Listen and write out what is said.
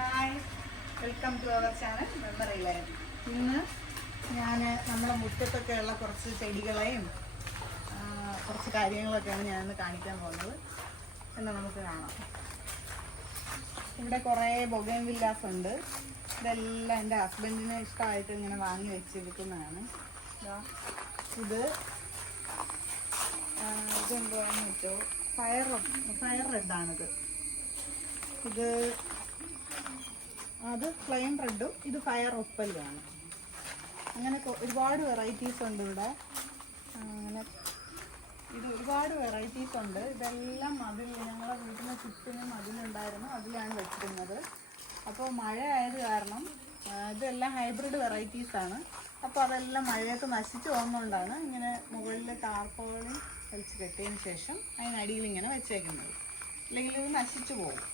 Hi, welcome to our channel memory lane. ഇന്ന് ഞാൻ നമ്മുടെ മുറ്റത്തൊക്കെയുള്ള കുറച്ച് ചെടികളെയും കുറച്ച് കാര്യങ്ങളൊക്കെയാണ് ഞാനിന്ന് കാണിക്കാൻ പോകുന്നത്. എന്നാൽ നമുക്ക് കാണാം. ഇവിടെ കുറേ ബൊഗൈൻവില്ലാസ് ഉണ്ട്. ഇതെല്ലാം എൻ്റെ ഹസ്ബൻഡിന് ഇഷ്ടമായിട്ട് ഇങ്ങനെ വാങ്ങി വെച്ചെടുക്കുന്നതാണ്. ഇതെന്തുവാണെന്ന് വെച്ചോ, ഫയർ റെഡാണിത്. അത് ഫ്ലെയിം റെഡും ഇത് ഫയർ ഒപ്പലുമാണ്. അങ്ങനെ ഒരുപാട് വെറൈറ്റീസ് ഉണ്ട് ഇവിടെ. അങ്ങനെ ഇത് ഒരുപാട് വെറൈറ്റീസ് ഉണ്ട്. ഇതെല്ലാം ഞങ്ങളുടെ വീട്ടിന് ചുറ്റിനും മതിലുണ്ടായിരുന്നു, അതിലാണ് വെച്ചിരുന്നത്. അപ്പോൾ മഴ ആയത് കാരണം ഇതെല്ലാം ഹൈബ്രിഡ് വെറൈറ്റീസാണ്. അപ്പോൾ അതെല്ലാം മഴയൊക്കെ നശിച്ചു പോകുന്നതുകൊണ്ടാണ് ഇങ്ങനെ മുകളിൽ ടാർപോളിൻ വലിച്ച് കെട്ടിയതിന് ശേഷം അതിനടിയിൽ ഇങ്ങനെ വെച്ചേക്കുന്നത്. അല്ലെങ്കിൽ ഇത് നശിച്ചു പോകും.